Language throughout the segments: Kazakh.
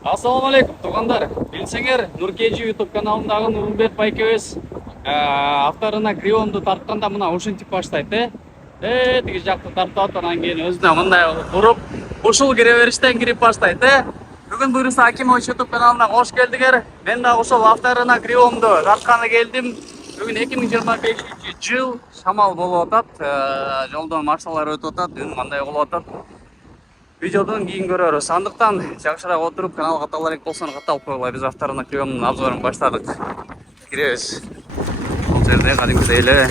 Ассаламу алейкум, туғандар. Білсеңер, Нұркежи YouTube каналындағы Нұрымбет байкебіз авторына криомды тартқанда мына ушинтип баштайды. Тиги жақты тартып атынан кейін өзіне мындай ұрып, ушул кіре беріштен кіріп баштайды. Бүгін Буйруса Акимович YouTube каналына қош келдігер. Мен да ушул авторына криомды тартқаны келдім. Бүгін 2025 жыл шамал болып атат, жолдан машиналар өтіп атат, үн мындай болып атат. Видеодан кейін көрөрүз. Андыктан жакшыраак отуруп каналга катталар болсоң катталып койгула. Биз авторуна криомдун обзорун баштадык. Киребиз. Бул жерде кадимкидей эле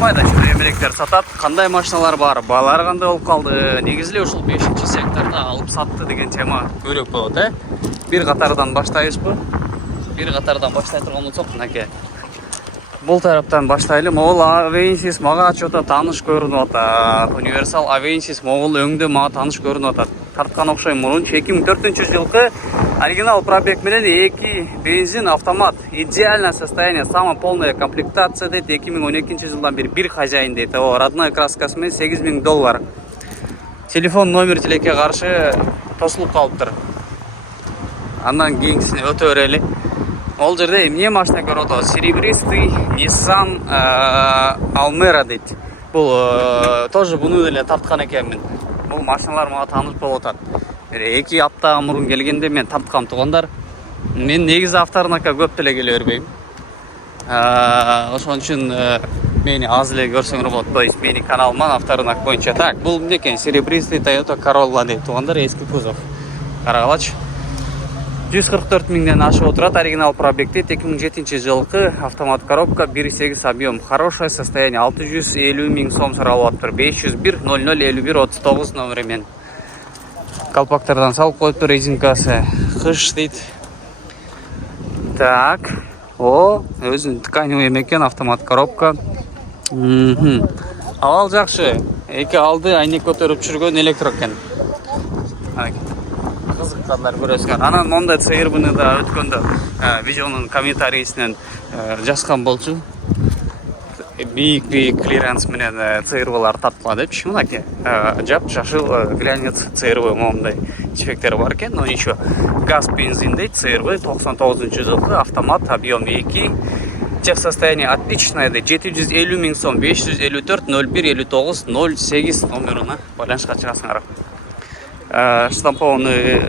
пайдачы эмелектер сатат. Кандай машиналар бар, баалары кандай болуп калды, негизи ушул 5-секторда алып сатты деген тема көрөк болот, Бир катардан баштайбызбы? Бир катардан баштай турган болсок, мынакей. Бұл тараптан баштайлы. Могул Avensis мага чота таныш көрүнүп атат. Universal Avensis могул өңдө мага таныш көрүнүп атат. Тарткан окшойм мурунчу 2004-жылкы оригинал пробег менен 2 бензин автомат. Идеальное состояние, самая полная комплектация дейт. 2012-жылдан бир хозяин дейт. Родной краскасы менен $8000. Телефон номер тилекке каршы тосулуп калыптыр. Андан кийинкисине өтө берели. Ол жерде эмне машина көрүп атабыз? Серебристый Nissan Almera дейт. Бул тоже буну деле тарткан экенмин. Бул машиналар мага тааныш болуп атат. 2 апта мурун келгенде мен тарткам тугандар. Мен негизи авторунака көп деле келе бербейм. Ошон үчүн мени аз эле көрсөңөр болот. То есть менин каналыман авторунак боюнча. Так, бул эмне экен? Серебристый Toyota Corolla дейт тугандар, эски кузов. Карагалачы. 144 миңден ашып отурат. Оригинал пробегти 2007-жылкы автомат коробка, 1.8 объем. Хорошее состояние. 650 миң сом суралып атыр. 501-00-51-39 номеримен. Колпактардан салып коюптур, резинкасы кыш дейт. Так, өзүнүн тканевый экен, автомат коробка. Абал жакшы. Эки алды айнек көтөрүп жүргөн электро экен. Кызыккандар көрөсүңөр. Анан мондай цейрбуны да өткөндө видеонун комментарийсинен жазган болчу. Бийик клиранс менен цейрбалар тартыла депчи. Мынакей жашыл глянец цейрбы момундай дефекттери бар экен, но ничего. Газ бензин дейт, цейрбы 99-жылкы автомат, объем 2. Техсостояние отличное дейт. 750 миң сом, 554-01-59-08 номеруна байланышка чыгасыңар. Штампованный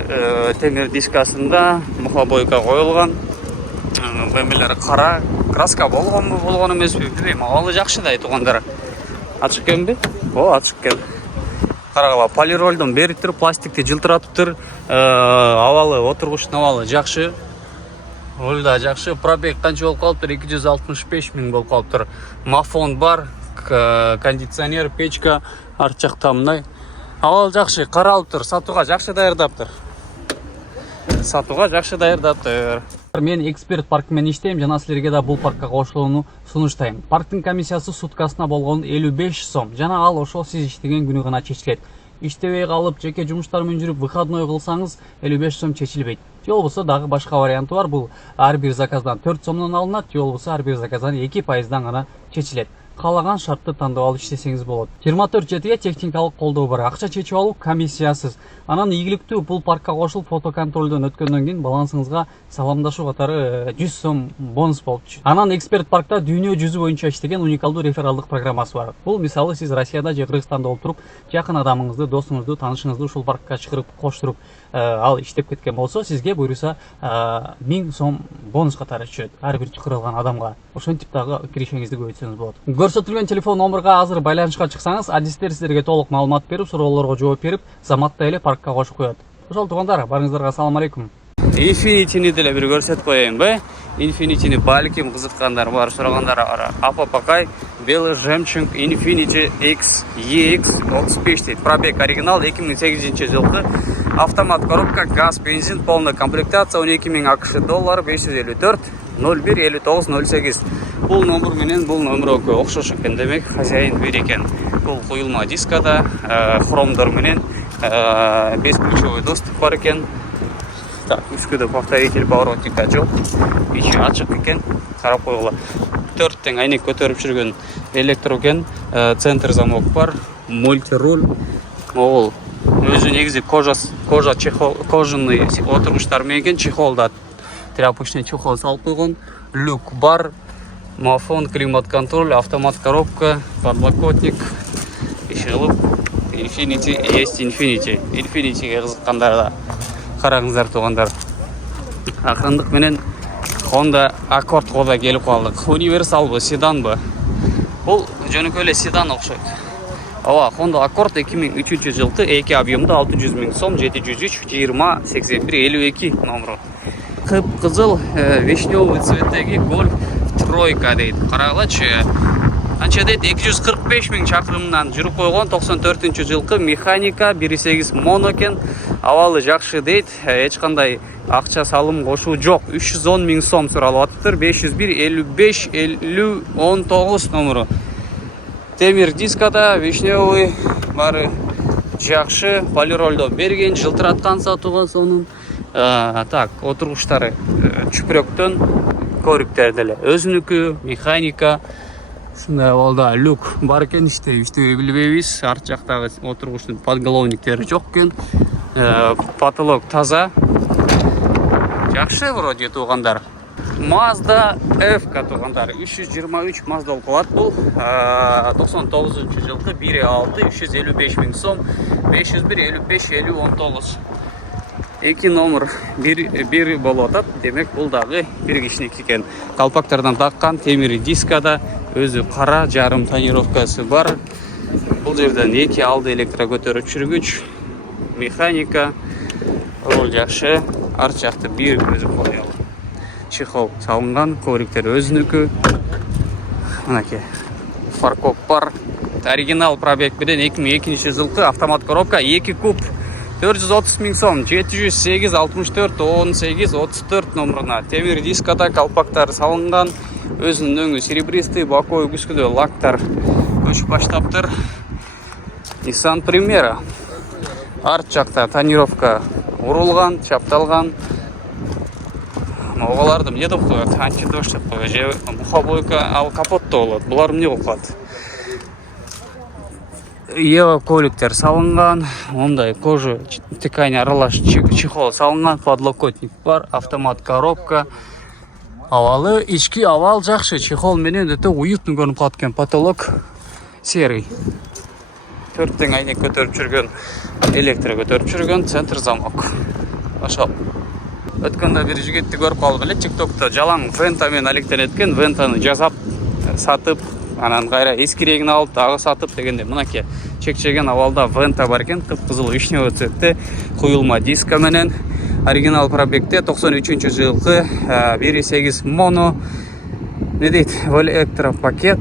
темир дискасында мухобойка коюлган. Бемелери кара, краска болгонбу, болгон эмеспи билбейм. Абалы жакшы да тугандар. Ачык экенби? Ачык экен. Карагыла, полиролдон берип туруп, пластикти жылтыратыптыр. Абалы, отургучтун абалы жакшы. Роль да жакшы. Пробег канча болуп калыптыр? 265 миң болуп калыптыр. Мафон бар, кондиционер, печка, арт жакта мындай. Авал жакшы, каралыптыр, сатууга жакшы даярдаптыр. Мен эксперт парк менен иштейм, жана силерге да бул паркка кошулууну сунуштайм. Парктын комиссиясы суткасына болгон 55 сом. Жана ал ошол сиз иштеген күнү гана чечилет. Иштебей калып, жеке жумуштар менен жүрүп, выходной кылсаңыз 55 сом чечилбейт. Же болбосо дагы башка варианты бар. Бул ар бир заказдан 4 сомдон алынат, же болбосо ар бир заказдан 2% гана чечилет. Каалаган шартты тандап алып иштесеңиз болот. 24/7 техникалык колдоо бар. Акча чечип алуу комиссиясыз. Анан ийгиликтүү бул паркка кошулуп фото контролдон өткөндөн кийин балансыңызга саламдашуу катары 100 сом бонус болчу. Анан эксперт паркта дүйнө жүзү боюнча иштеген уникалдуу рефералдык программасы бар. Бул мисалы сиз Россияда же Кыргызстанда олтуруп, жакын адамыңызды, досуңузду, таанышыңызды ушул паркка чыгарып коштуруп, ал иштеп кеткен болсо, сизге буйруса 1000 сом бонус катары түшөт ар бир чакырылган адамга. Ошентип дагы киришеңизди көбөйтсөңүз болот. Көрсөтүлгөн телефон номерге азыр байланышка чыксаңыз, адистер силерге толук маалымат берип, суроолорго жооп берип, заматта эле паркка кошуп коет. Ошол тугандар, барыңыздарга салам алейкум. Infinity-ни деле бир көрсөтүп коеюнбу? Infinity-ни балким кызыккандар бар, сурагандар бар. Апа-пакай, белый жемчуг Infinity X EX35 дейт. Пробег оригинал 2008-жылкы. Автомат коробка, газ, бензин, полная комплектация, 12 000 AQSh $, 554-01-59-08. Бул номер менен бул номерге окшош экен, демек хозяин бир экен. Бул куюлма дискада, хромдор менен 5-ключевой доступ бар экен. Так, үскөдө повторитель поворотника жок. Ичи ачык экен. Карап койгула. 4 тең айнек көтөрүп жүргөн электро экен. Центр замок бар, мультируль. Могул өзү негизи кожа чехол, кожаный отургучтар менен чехолда тряпочный чехол салып койгон. Люк бар, мафон, климат контроль, автомат коробка, подлокотник, ишелип. Infinity есть Infinity. Infinity-ге кызыккандар караңыздар туугандар. Акырындык менен Honda Accord'га да келип калдык. Универсалбы, седанбы? Бул жөнөкөй эле седан окшойт. Ооба, Honda Accord 2003 жылкы 2 объемда 600 000 сом, 703 20 81 52 номеру. Кып-кызыл вишневый цветтеги Golf тройка дейт. Карагылачы. Анча дейт 245 000 чакырымдан жүрүп койгон 94 жылкы механика 1.8 моно экен. Абалы жакшы дейт. Эч кандай акча салым кошуу жок. 310 000 сом суралып атыптыр. 501 55 50 19 номеру. Темир дискада вишневый бары жакшы, полиролдо берген, жылтыраткан сатууга сонун. Так, отургучтары чүпүрөктөн, көрүктөр деле өзүнүкү, механика. Ушундай абалда люк бар экен, иштебей билбейбиз. Арт жактагы отургучтун подголовниктери жок экен. Потолок таза. Жакшы вроде туугандар. Mazda F туугандар 323 Mazda болуп калат бул. 99 жылкы 1.6 355 000 сом, 501 55 50 19. Эки номер бир болуп атат. Демек бул дагы бир кишиники экен. Калпактардан таккан, темир дискада, өзү кара жарым тонировкасы бар. Бул жерден эки алды электро көтөрүчүргүч, механика, руль жакшы, арт жакты бир көзү коелу. Чехол салынган, ковриктер өзүнүкү. Мынакей фаркоп бар. Оригинал пробег менен 2002 жылкы автомат коробка 2 куб 430 000 сом, 708 64 18 34 номеруна. Темир дискада калпактар салынган, өзүнүн өңү серебристый, бакой күскүдө лактар көчүп баштаптыр. Nissan Primera. Арт жакта тонировка урулган, чапталган. Оголарды эмне деп коет? Антидождь деп коет. Же мухобойка ал капотто болот. Булар эмне болуп калат? Ева коликтер салынган, ондай кожа ткань аралаш чехол салынган, подлокотник бар, автомат коробка. Авалы, ички авал жакшы, чехол менен өтө уютный көрүнүп калат экен. Потолок серый. 4 тең айнек көтөрүп жүргөн, электро көтөрүп жүргөн, центр замок. Ошол. Өткөндө бир жигитти көрүп калдык эле, TikTok'та жалаң Venta менен алектенет экен. Venta'ны жасап, сатып, анан кайра эскирегин алып, дагы сатып дегенде мынакей чекчеген абалда Venta бар экен, кып-кызыл вишневый цветте, куюлма диска менен. Оригинал пробегте 93 жылкы 1.8 моно. Не дейт, электропакет,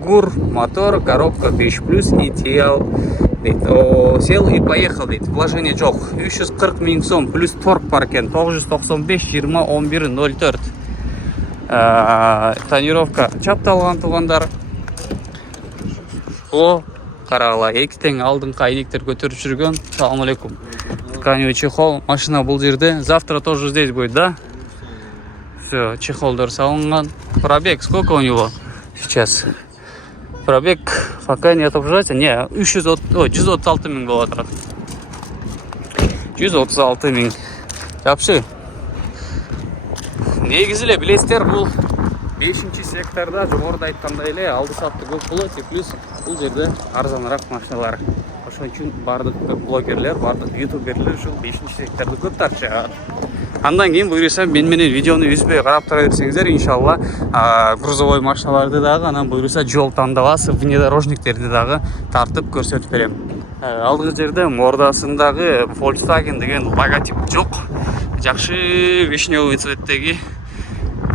ГУР, мотор, коробка 5+, ETL дейт. Сел и поехал дейт. Вложение жок. 340 000 сом плюс торг бар экен. 995 20 11 04. Тонировка чапталган туугандар. Карагыла, эки тең алдыңкы айнектер көтөрүп жүргөн. Салам алейкум. Тканевый чехол, машина бул жерде. Завтра тоже здесь будет, да? Все, чехолдор салынган. Пробег сколько у него сейчас? Пробег пока не отображается. Не, 136 000 болот атат. 136 000. Жакшы. Негизи эле билесиздер, бул 5-секторда жогоруда айткандай эле алды сатты көп болот. Плюс бул жерде арзаныраак машиналар. Ошон үчүн бардык блогерлер, бардык ютуберлер ушул 5-секторду көп тартышат. Андан кийин буюрса мен менен видеону үзбөй карап тура берсеңиздер, иншалла грузовой машиналарды дагы, анан буюрса жол тандабасы, внедорожниктерди дагы тартып көрсөтүп берем. Алдыгы жерде мордасындагы Volkswagen деген логотип жок. Жакшы вишневый цветтеги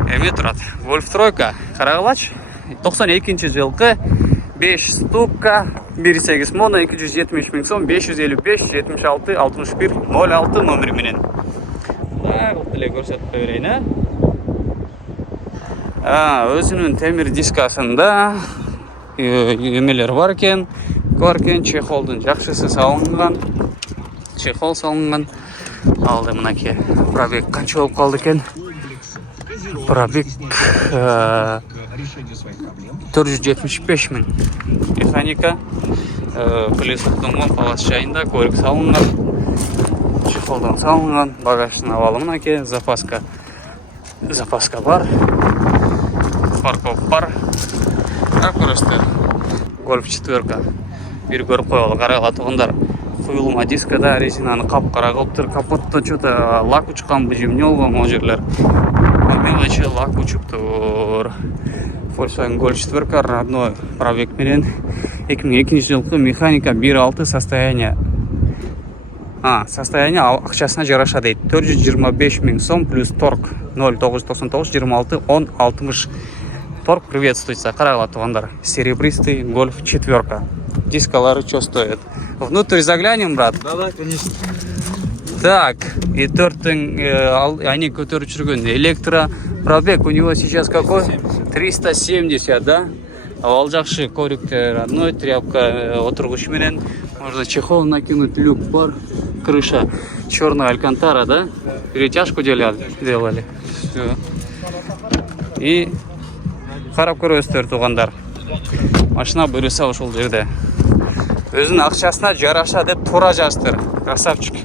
эме турат. Golf тройка. Карагылач 92 жылкы 5 ступка 1.8 моно 270 000 сом, 555 76 61 06 номери менен. Эле көрсөтүп берейин, өзүнүн темир дискасында эмелер бар экен. Чехолдун жакшысы салынган. Чехол салынган. Алды мынакей. Пробег канча болуп калды экен? Пробег 475 000. Механика колесоктон палас жайында көлік салынған, чехолдан салынған, багаждың абалы мынаке, запаска бар, парковка бар. Как көресіздер? Golf 4 бир көріп қойғалы қарайла туғандар. Құйылма дискада резинаны қап-қара қылып тұр, капотта что-то лак ұшқан, бұжымне олған ол жерлер. Мелочи лак ұшып тұр. Volkswagen Golf 4 родной пробег менен 2002 жылғы механика 1.6 состояние ақшасына жараша дейді. 425 000 сом плюс торг 0,999 26 10 60. Торг приветствуется. Қарағыла туғандар. Серебристый Golf 4. Дискалары что стоят? Внутрь заглянем, брат? Да, конечно. Так, и торттың они көтеріп жүрген электро пробег у него сейчас какой? 370, да? Ал жақшы коректер одной, тряпка отырғыш менен, можно чехол накинуть, люк бар, крыша черная алькантара, да? Перетяжку делали. Все. И қарап көресіздер туғандар. Машина бұйырса ошол жерде. Өзінің ақшасына жараша деп тура жаздыр. Красавчик.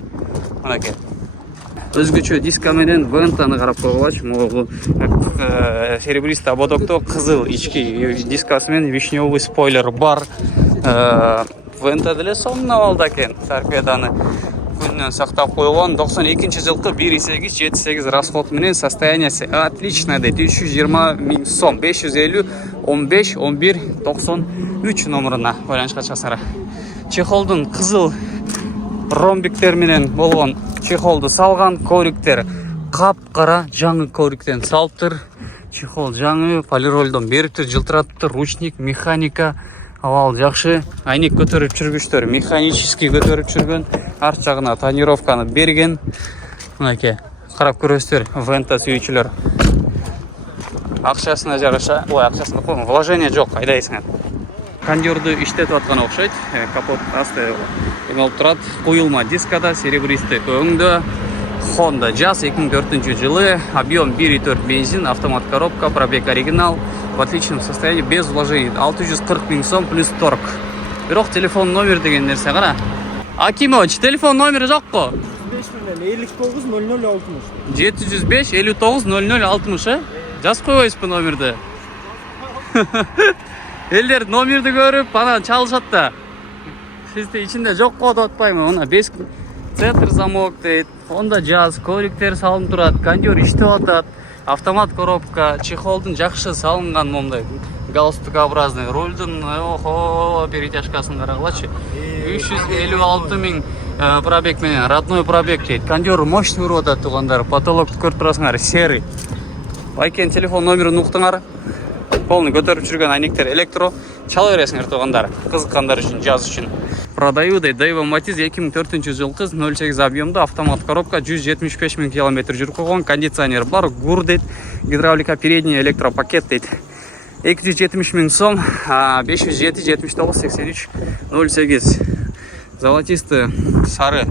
Мынаке. Өзгөчө дискаменен вентаны қарап қойғылач. Могу серебристый ободокто қызыл ички дискасымен вишневый спойлер бар. Вента деле сомна алда экен. Торпеданы күннен сақтап қойған. 92 жылғы 1.8-78 расход менен состояниясы отлично дейт. 320 000 сом, 550 15 11 93 номерына байланышқа часара. Чехолдың қызыл ромбиктер менен болгон чехолду салган, кориктер кап-кара жаңы кориктен салыптыр. Чехол жаңы, полиролдон бериптир, жылтыратыптыр, ручник, механика, авал жакшы. Айнек көтөрүп жүргүчтөр механический көтөрүп жүргөн, арт жагына тонировканы берген. Мынаке, карап көрөсүздөр, вента сүйүүчүлөр. Акчасына жараша, акчасына койгон, вложение жок, айдайсыңар. Кондерду иштетип аткан окшойт. Капот асты эмалып турат. Куюлма дискада, серебристый өңдө. Honda Jazz 2004 жылы, объем 1.4 бензин, автомат коробка, пробег оригинал, в отличном состоянии, без вложений. 640 000 сом плюс торг. Бирок телефон номер деген нерсе кара. Акимович, телефон номери жок го? 705 59 00 60. Жазып койбойсузбу номерди? Элдер номерди көрүп, анан чалышат да. Сизде ичинде жок го деп атпаймынбы? Мына 5 центр замок дейт. Honda Jazz, кориктер салынып турат, кондер иштеп атат, автомат коробка, чехолдун жакшы салынган момдай галстукообразный, рульдун перетяжкасын карагылачы. 356 000 пробег менен, родной пробег дейт. Кондер мощный уруп атат тугандар, потолокты көрүп турасыңар, серый. Байкен телефон номерин уктуңар. Полный көтөрүп жүргөн айнектер электро. Чала бересиңер тугандар, кызыккандар үчүн, жаз үчүн. Продаю дейт. Daewoo Matiz 2004 жылкы 08 объемда, автомат коробка, 175 000 км жүрүп койгон, кондиционер бар, гур дейт, гидравлика передний, электропакет дейт. 270 000 сом, 507 79 83 08. Золотистый сары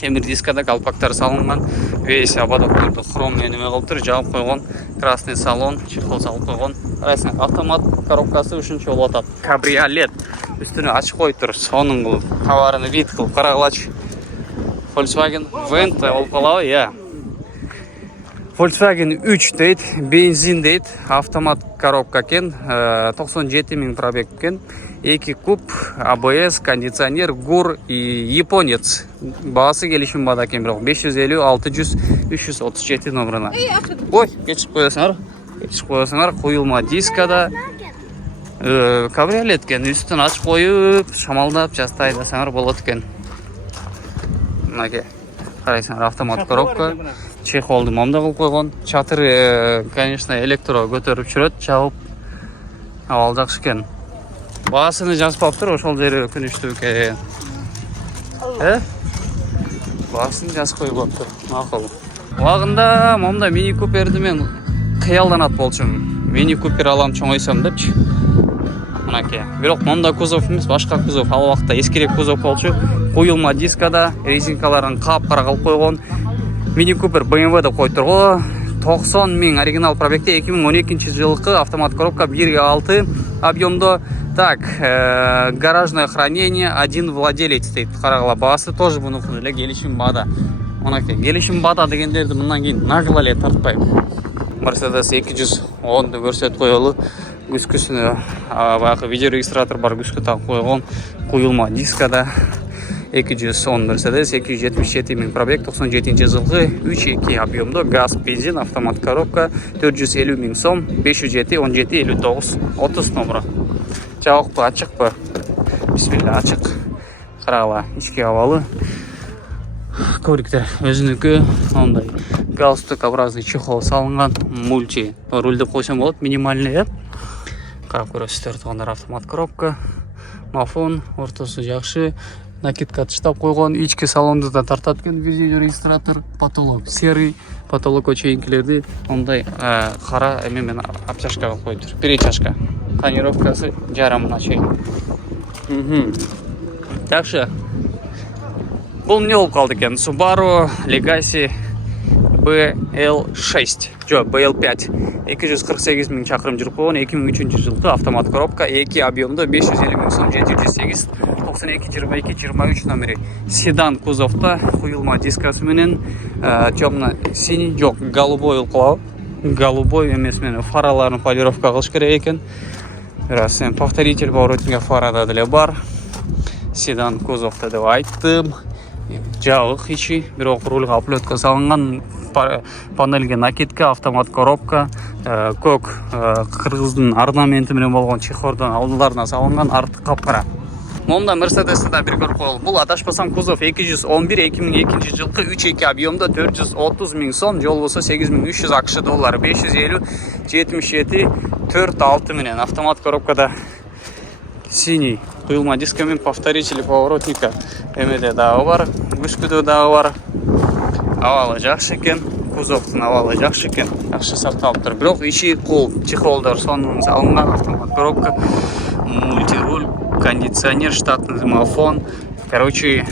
темир дискада колпактар салынган, весь ободокторду хром менен кылып тур, жаап койгон, красный салон, чехол салып койгон. Карайсың, автомат коробкасы үшүнчү болуп атат. Кабриолет үстүнө ачык коюп тур, сонун товарын вид кылып карагылачы. Volkswagen Venta болуп калабы, я. Volkswagen 3 дейт, бензин дейт, автомат коробка экен, 97 000 пробег экен, 2 куб, ABS, кондиционер, гур и японец. Баасы келишим бада экен, бирок 550 600 337 номерына. Ой, кечип коесуңар, куюлма дискада. Кабриолет экен, үстүн ачып коюп, шамалдап жастайт десеңер болот экен. Мынаке, карайсыңар, автомат коробка. Чехолду момда кылып койгон. Чатыры, конечно, электро көтөрүп жүрөт, чабып. Абал жакшы экен. Баасыны жазбаптыр, ошол жери өкүнүчтүү экен. Баасын жазып койбоптур. Макул. Убагында момда мини куперди мен кыялданат болчумун. Мини купер алам чоңойсом депчи. Мынаке. Бирок момда кузов эмес, башка кузов. Ал убакта эскирээк кузов болчу. Куюлма дискада, резинкаларын кап-кара кылып койгон. Мини Купер BMW деп койтурго, 90 000 оригинал пробегте, 2012 жылкы автомат коробка 1.6 объемдо, Так, гаражное хранение, один владелец дейді. Қарағыла бағасы тоже бұны құнылы келішім бада. Онакен, келішім бада дегендерді мұнан кейін нағылале тартпаймын. Мерседес 210-ды көрсет қойылы. Күскісіні бағы видеорегистратор бар күскі тағы қойылған. Қойылма дискада. 210 Мерседес, 277 мың пробег, 97 жылғы, 3.2 объемды, газ, бензин, автомат коробка, 450 мың сом, 507, 17, 59, 30 номері. Жауық па, açық па? Бисмилля, açық. Қарағыла, ішке авалы. Ковриктер өзінікі, ондай галстук образный чехол салынған, мульти. Рульді қойсам болады, минимальный. Қарап көресіздер, тұғандар автомат коробка, мафон, ортасы жақшы. Накидка тыштап қойған, ичкі салонды да тартаткен видеорегистратор, потолок серый, потолок очейінкілерді, ондай қара әмемен апчашкаға қойдыр, перечашка. Тонировкасы жарамына чейін. Такшы, бұл не болып қалды екен? Subaru Legacy BL6, жоқ, BL5. 248 мың шақырым жүріп қойған, 2003 жылғы автомат коробка, 2 объемды, 550 мың сом, 708, 92, 22, 23 номері. Седан кузовта, құйылма дискасыменен, темно-синий, жоқ, голубой ұлқылау. Голубой емесімен фараларын полировка қылыш керек екен. Раз, повторитель поворотника фарада ділі бар. Седан кузовта деп айттым. Жағы хичи, бірақ рульға оплетка салынған, панельге накидка, автомат коробка, көк қырғыздың орнаментімен болған чехордың алдыларына салынған, арты қапқара. Мұнда Мерседесті да бір көріп қойыл. Бұл адашпасам кузов 211-2002 жылғы 3.2 объемда 430 мың сом, жол болса 8300 ақш доллары, 550, 77, 4-6 менен. Автомат коробкада синий құйылма дискамен повторитель поворотника әмеде дағы бар, күшкіді дағы бар. Авалы жақшы екен, кузовтың авалы жақшы екен, жақшы сақталып тұр. Бірақ іші қол, чехолдар сонымен салынған, автомат коробка, мультируль, кондиционер, штатный домофон. Короче,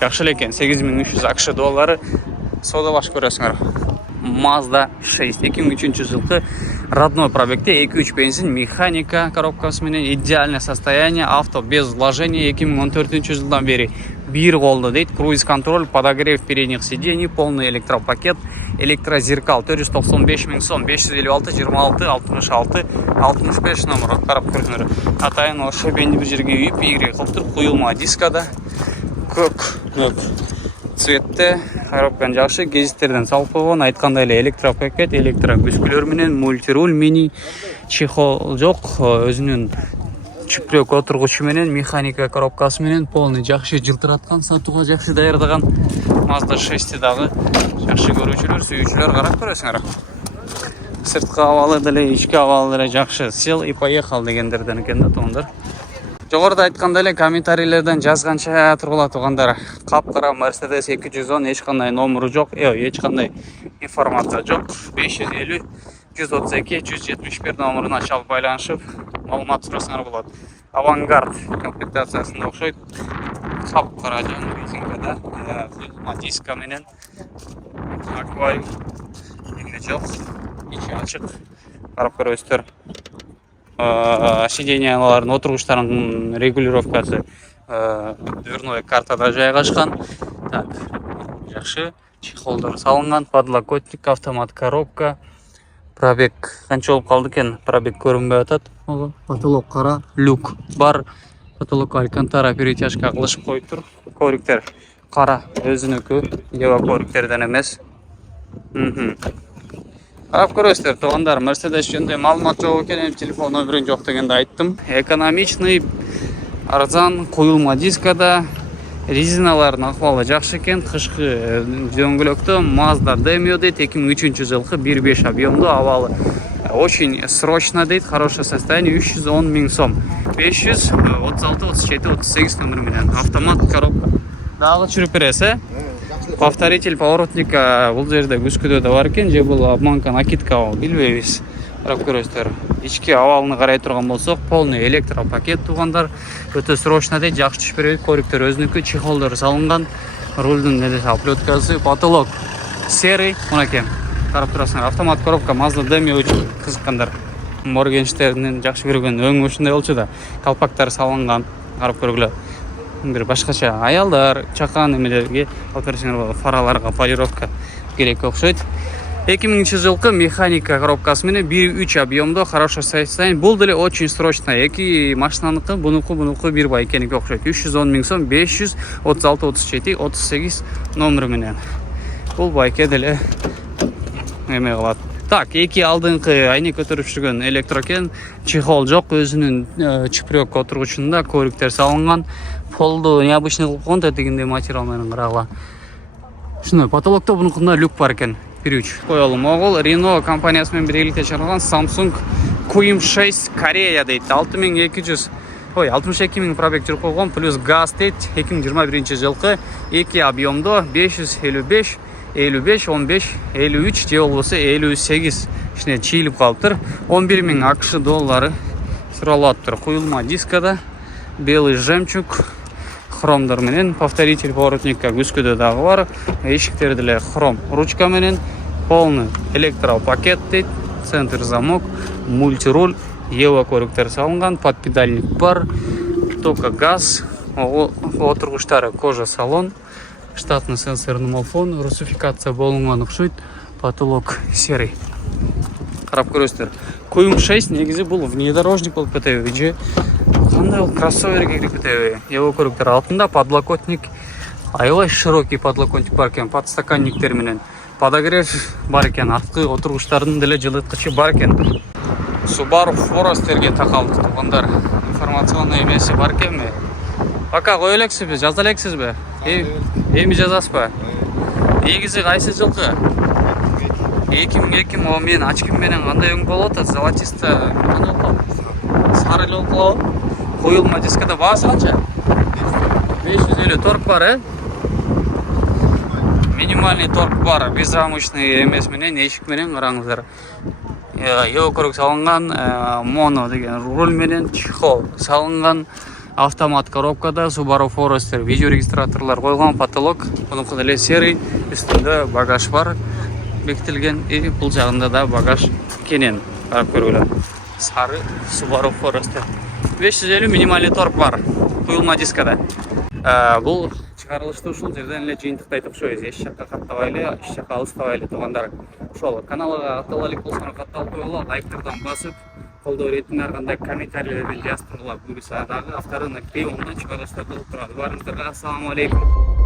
жақшы екен, 8300 ақш доллары. Содалаш көресіңер. Mazda 6, 2003 жылғы родной пробегте, 2.3 бензин, механика коробкасымен, идеальное состояние, авто без вложения, 2014 жылдан бері бір қолды дейді, круиз-контроль, подогрев передних сидений, полный электропакет, электрозеркал, 495 мың сом, 556, 26, 66, 65 номер, қарап көріңдер. Атайын ошы бенді бір жерге үйіп, егре қылтыр, құйылма дискада, көк цветті, коробкан жақшы, кезеттерден салып қойған, айтқандай электропакет, электрогүскілерменен, мультируль, мини, чехол жоқ, өзінің чүпірек отырғышыменен, механика коробкасыменен, полный жақшы жылтыратқан, сатуға жақшы дайырдаған Mazda 6-дағы жақшы көрушілер, сүйушілер қарап көресіңер. Сыртқы авалы ділі, ішкі авалы ділі жақшы, сел и поехал дегендерден екенді тоғындар. Жоғырда айтқандайлы комментарийлерден жазғанша тұрғыла туғандар. Қап-қара Mercedes 210 ешқандай номері жоқ, ешқандай информация жоқ. 550, 132, 171 номерін ашалып байланышып, малымат сұрасыңар болады. Авангард комплектациясында оқшайды. Қап-қара жаңы резинкада, құйылма дискаменен, аквариум, еңді жоқ, ичі ашық, қарап көресіздер. Сиденьялардың отырғыштарының регулировкасы дверной картада жайғашқан. Так, жақшы, чехолдар салынған, подлокотник, автомат коробка, пробег қанша болып қалды екен, пробег көрінбей атады. Потолок қара, люк бар, потолок алькантара перетяжка қылышып қойып тұр. Ковриктер қара, өзінікі, ева ковриктерден емес. Қарап көресіздер, туғандар, Mercedes жөнінде малымат жоқ екен, телефон номерін жоқ дегенде айттым. Экономичный, арзан, құйылма дискада, резиналардың ахуалы жақсы екен, қышқы дөңгелекті Mazda Demio дейді, 2003 жылғы 1.5 объемды авалы. Очень срочно дейді, хорошее состояние, 310 мың сом. 536, 37, 38 номерменен. Автомат коробка. Дағы жүріп бересі. Повторитель поворотника бұл жерде күскіде де бар екен, же бұл обманка накидка ол, білбейбіз. Қарап көресіздер. Ішкі авалыны қарай тұрған болсақ, полный электропакет туғандар. Өте срочно дейді, жақсы түшіп береді, ковриктер өзінікі, чехолдар салынған, рульдің недесі оплеткасы, потолок серый, мұнекен. Қарап тұрасыңдар, автомат коробка Mazda Demio үшін қызыққандар. моргенштердин жакшы көргөн өң ушундай болчу да, калпактар салынган, карап көргүлө. Бир башкача аялдар чакан эмелерге алып берсеңер болот, фараларга полировка керек окшойт. 2000 жылкы механика коробкасы менен 1.3 объемдо хорошо состояние. Бул деле очень срочно. Эки машинаныкы, бунуку бир бай экеники окшойт. 310 миң сом, 536 37 38 номер менен. Бул байке деле эме кылат. Так, эки алдыңкы айнек көтөрүп жүргөн электрокен, чехол жок, өзүнүн чипрёк отургучунда көрүктөр салынган. Полду необычный кылып койгон, тетигинде материал менен карагыла. Шуну потолокто бунукунда люк бар экен. 1.3 коелум. Огул Renault компаниясы менен биргеликте чыгарылган Samsung QM6 Корея дейт. 6200 62 миң пробег жүрүп койгон, плюс газ дейт. 2021 жылкы эки объемдо 555 55 15 53 же болбосо 58 ишине чийилип калыптыр. 11 миң акш доллары суралаптыр. Куюлма дискада белый жемчуг хромдор менен, повторитель поворотникка күскөдө дагы бар. Эшиктер деле хром ручка менен, полный электропакет дейт, центр замок, мультируль, Ева көрүктөр салынган, подпедальник бар, тока газ, отургучтары кожа салон, штатный сенсорный мелфон, русификация болунган окшойт, потолок серый. Карап көрөсүздөр. QM6 негизи бул внедорожник болуп кетеби же кандай бул кроссоверге кирип кетеби? Ева көрүктөр алтында подлокотник, аябай широкий подлокотник бар экен, подстаканниктер менен. Подогрев бар экен, арткы отургучтардын деле жылыткычы бар экен. Subaru Forester'ге такалдык туугандар. Информационный эмеси бар экенби? Пока кое элексизби, жаза элексизби? Эми жазасызбы? Негизи кайсы жылкы? 2002 могу мен ачким менен кандай өң болуп атат? Золотисто сары болуп. Коюлма дискада баасы канча? 550 торг бар, Минимальный торг бар, безрамочный эмес менен, эшик менен караңыздар. Ева көрүк салынган, моно деген руль менен, чехол салынган, автомат коробкада, Subaru Forester, видеорегистраторлар койгон, потолок, бунуку деле серый, үстүндө багаж бар, бекитилген, бул жагында да багаж кенен. Карап көргүлө. Сары Subaru Forester. 550 минимальный торг бар, куюлма дискада. Бул чыгарылышты ушул жерден эле жыйынтыктайт окшойбуз. Эч жакка каттабайлы, эч жакка алыстабайлы туугандар. Ошол каналга каттала элек болсоңор катталып койгула, лайктардан басып, колдоо иретин ар кандай комментарийлерди жаздыргыла. Буюрса дагы авторуна кей оңдон чыгарылыштар болуп турат. Баарыңыздарга ассаламу алейкум.